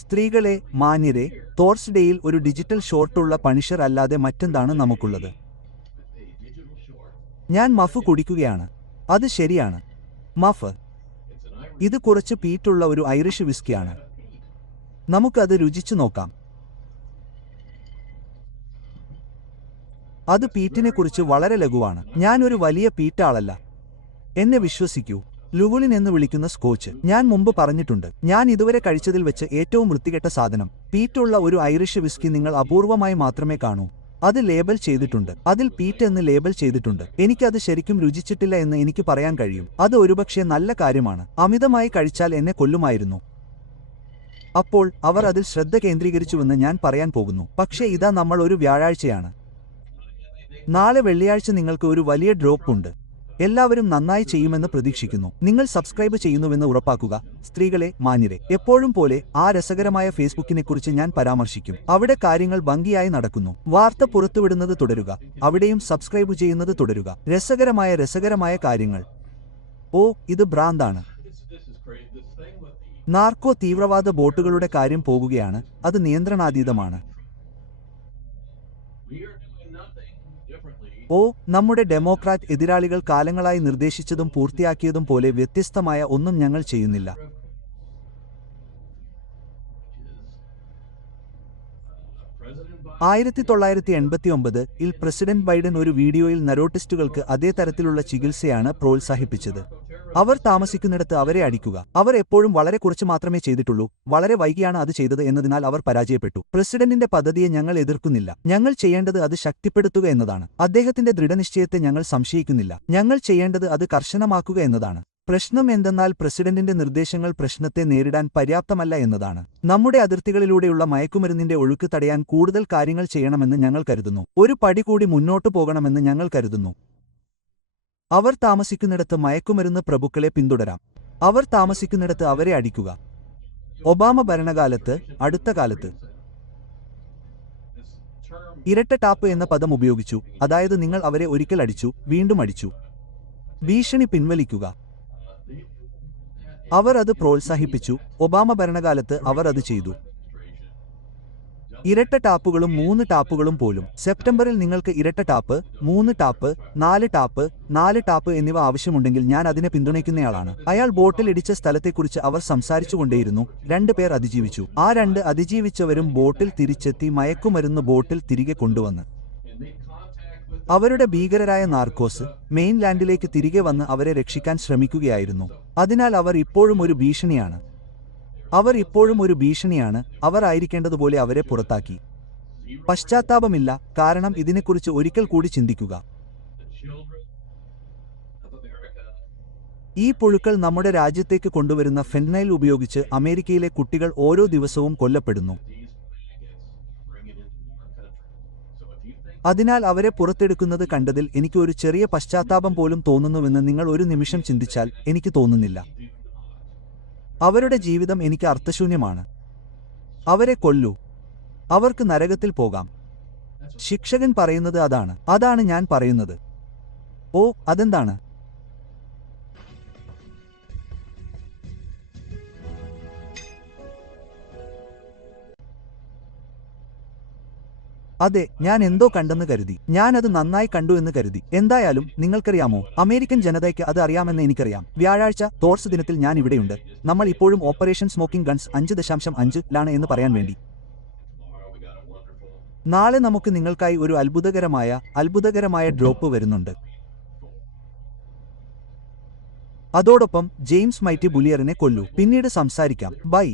സ്ത്രീകളെ, മാന്യരെ, തോർസ്ഡേയിൽ ഒരു digital ഷോർട്ടുള്ള punisher അല്ലാതെ മറ്റെന്താണ് നമുക്കുള്ളത്? ഞാൻ മഫ് കുടിക്കുകയാണ്. അത് ശരിയാണ്. മഫ്. ഇത് കുറച്ച് പീറ്റുള്ള ഒരു ഐറിഷ് വിസ്കിയാണ്. നമുക്കത് രുചിച്ചു നോക്കാം. അത് പീറ്റിനെക്കുറിച്ച് വളരെ ലഘുവാണ്. ഞാൻ ഒരു വലിയ പീറ്റാളല്ല. എന്നെ വിശ്വസിക്കൂ. ലുവുളിൻ എന്ന് വിളിക്കുന്ന സ്കോച്ച് ഞാൻ മുമ്പ് പറഞ്ഞിട്ടുണ്ട്. ഞാൻ ഇതുവരെ കഴിച്ചതിൽ വെച്ച് ഏറ്റവും വൃത്തികെട്ട സാധനം. പീറ്റുള്ള ഒരു ഐറിഷ് വിസ്കി നിങ്ങൾ അപൂർവമായി മാത്രമേ കാണൂ. അത് ലേബൽ ചെയ്തിട്ടുണ്ട്. അതിൽ പീറ്റ് എന്ന് ലേബൽ ചെയ്തിട്ടുണ്ട്. എനിക്കത് ശരിക്കും രുചിച്ചിട്ടില്ല എന്ന് എനിക്ക് പറയാൻ കഴിയും. അത് ഒരുപക്ഷെ നല്ല കാര്യമാണ്. അമിതമായി കഴിച്ചാൽ എന്നെ കൊല്ലുമായിരുന്നു. അപ്പോൾ അവർ അതിൽ ശ്രദ്ധ കേന്ദ്രീകരിച്ചുവെന്ന് ഞാൻ പറയാൻ പോകുന്നു. പക്ഷേ ഇതാ നമ്മൾ ഒരു വ്യാഴാഴ്ചയാണ്. നാളെ വെള്ളിയാഴ്ച നിങ്ങൾക്ക് ഒരു വലിയ ഡ്രോപ്പ് ഉണ്ട്. എല്ലാവരും നന്നായി ചെയ്യുമെന്ന് പ്രതീക്ഷിക്കുന്നു. നിങ്ങൾ സബ്സ്ക്രൈബ് ചെയ്യുന്നുവെന്ന് ഉറപ്പാക്കുക. സ്ത്രീകളെ, മാന്യരെ, എപ്പോഴും പോലെ ആ രസകരമായ ഫേസ്ബുക്കിനെക്കുറിച്ച് ഞാൻ പരാമർശിക്കും. അവിടെ കാര്യങ്ങൾ ഭംഗിയായി നടക്കുന്നു. വാർത്ത പുറത്തുവിടുന്നത് തുടരുക. അവിടെയും സബ്സ്ക്രൈബ് ചെയ്യുന്നത് തുടരുക. രസകരമായ കാര്യങ്ങൾ. ഓ, ഇത് ഭ്രാന്താണ്. നാർക്കോ തീവ്രവാദ ബോട്ടുകളുടെ കാര്യം പോകുകയാണ്. അത് നിയന്ത്രണാതീതമാണ്. ഓ, നമ്മുടെ ഡെമോക്രാറ്റ് എതിരാളികൾ കാലങ്ങളായി നിർദ്ദേശിച്ചതും പൂർത്തിയാക്കിയതും പോലെ വ്യത്യസ്തമായ ഒന്നും ഞങ്ങൾ ചെയ്യുന്നില്ല. 1989-ൽ പ്രസിഡന്റ് ബൈഡൻ ഒരു വീഡിയോയിൽ നരോട്ടിസ്റ്റുകൾക്ക് അതേ തരത്തിലുള്ള ചികിത്സയാണ് പ്രോത്സാഹിപ്പിച്ചത്. അവർ താമസിക്കുന്നിടത്ത് അവരെ അടിക്കുക. അവർ എപ്പോഴും വളരെ കുറച്ച് മാത്രമേ ചെയ്തിട്ടുള്ളൂ. വളരെ വൈകിയാണ് അത് ചെയ്തത് എന്നതിനാൽ അവർ പരാജയപ്പെട്ടു. പ്രസിഡന്റിന്റെ പദ്ധതിയെ ഞങ്ങൾ എതിർക്കുന്നില്ല. ഞങ്ങൾ ചെയ്യേണ്ടത് അത് ശക്തിപ്പെടുത്തുക എന്നതാണ്. അദ്ദേഹത്തിന്റെ ദൃഢനിശ്ചയത്തെ ഞങ്ങൾ സംശയിക്കുന്നില്ല. ഞങ്ങൾ ചെയ്യേണ്ടത് അത് കർശനമാക്കുക എന്നതാണ്. പ്രശ്നം എന്തെന്നാൽ പ്രസിഡന്റിന്റെ നിർദ്ദേശങ്ങൾ പ്രശ്നത്തെ നേരിടാൻ പര്യാപ്തമല്ല എന്നതാണ്. നമ്മുടെ അതിർത്തികളിലൂടെയുള്ള മയക്കുമരുന്നിന്റെ ഒഴുക്ക് തടയാൻ കൂടുതൽ കാര്യങ്ങൾ ചെയ്യണമെന്ന് ഞങ്ങൾ കരുതുന്നു. ഒരു പടി കൂടി മുന്നോട്ടു പോകണമെന്ന് ഞങ്ങൾ കരുതുന്നു. അവർ താമസിക്കുന്നിടത്ത് മയക്കുമരുന്ന് പ്രഭുക്കളെ പിന്തുടരാം. അവർ താമസിക്കുന്നിടത്ത് അവരെ അടിക്കുക. ഒബാമ ഭരണകാലത്ത്, അടുത്ത കാലത്ത് ഇരട്ട ടാപ്പ് എന്ന പദം ഉപയോഗിച്ചു. അതായത് നിങ്ങൾ അവരെ ഒരിക്കൽ അടിച്ചു, വീണ്ടും അടിച്ചു. ഭീഷണി പിൻവലിക്കുക. അവർ അത് പ്രോത്സാഹിപ്പിച്ചു. ഒബാമ ഭരണകാലത്ത് അവർ അത് ചെയ്തു. ഇരട്ട ടാപ്പുകളും 3 ടാപ്പുകളും പോലും. സെപ്റ്റംബറിൽ നിങ്ങൾക്ക് ഇരട്ട ടാപ്പ്, 3 ടാപ്പ്, 4 ടാപ്പ്, 4 ടാപ്പ് എന്നിവ ആവശ്യമുണ്ടെങ്കിൽ ഞാൻ അതിനെ പിന്തുണയ്ക്കുന്നയാളാണ്. അയാൾ ബോട്ടിൽ ഇടിച്ച സ്ഥലത്തെക്കുറിച്ച് അവർ സംസാരിച്ചുകൊണ്ടേയിരുന്നു. 2 പേർ അതിജീവിച്ചു. ആ 2 അതിജീവിച്ചവരും ബോട്ടിൽ തിരിച്ചെത്തി മയക്കുമരുന്ന് ബോട്ടിൽ തിരികെ കൊണ്ടുവന്ന് അവരുടെ ഭീകരരായ നാർക്കോസ് മെയിൻലാൻഡിലേക്ക് തിരികെ വന്ന് അവരെ രക്ഷിക്കാൻ ശ്രമിക്കുകയായിരുന്നു. അതിനാൽ അവർ ഇപ്പോഴും ഒരു ഭീഷണിയാണ്. അവർ ആയിരിക്കേണ്ടതുപോലെ അവരെ പുറത്താക്കി. പശ്ചാത്താപമില്ല, കാരണം ഇതിനെക്കുറിച്ച് ഒരിക്കൽ കൂടി ചിന്തിക്കുക. ഈ പുഴുക്കൾ നമ്മുടെ രാജ്യത്തേക്ക് കൊണ്ടുവരുന്ന ഫെന്റനൈൽ ഉപയോഗിച്ച് അമേരിക്കയിലെ കുട്ടികൾ ഓരോ ദിവസവും കൊല്ലപ്പെടുന്നു. അതിനാൽ അവരെ പുറത്തെടുക്കുന്നത് കണ്ടതിൽ എനിക്ക് ഒരു ചെറിയ പശ്ചാത്താപം പോലും തോന്നുന്നുവെന്ന് നിങ്ങൾ ഒരു നിമിഷം ചിന്തിച്ചാൽ എനിക്ക് തോന്നുന്നില്ല. അവരുടെ ജീവിതം എനിക്ക് അർത്ഥശൂന്യമാണ്. അവരെ കൊല്ലൂ. അവർക്ക് നരകത്തിൽ പോകാം. ശിക്ഷകൻ പറയുന്നത് അതാണ് ഞാൻ പറയുന്നത്. ഓ, അതെന്താണ്? അതെ, ഞാൻ എന്തോ കണ്ടെന്ന് കരുതി. ഞാൻ അത് നന്നായി കണ്ടു എന്ന് കരുതി. എന്തായാലും നിങ്ങൾക്കറിയാമോ, അമേരിക്കൻ ജനതയ്ക്ക് അത് അറിയാമെന്ന് എനിക്കറിയാം. വ്യാഴാഴ്ച തോർസ് ദിനത്തിൽ ഞാൻ ഇവിടെയുണ്ട്. നമ്മൾ ഇപ്പോഴും ഓപ്പറേഷൻ സ്മോക്കിംഗ് ഗൺസ് 5.5-ലാണ് എന്ന് പറയാൻ വേണ്ടി. നാളെ നമുക്ക് നിങ്ങൾക്കായി ഒരു അത്ഭുതകരമായ ഡ്രോപ്പ് വരുന്നുണ്ട്. അതോടൊപ്പം ജെയിംസ് മൈറ്റി ബുലിയറിനെ കൊല്ലൂ. പിന്നീട് സംസാരിക്കാം. ബൈ.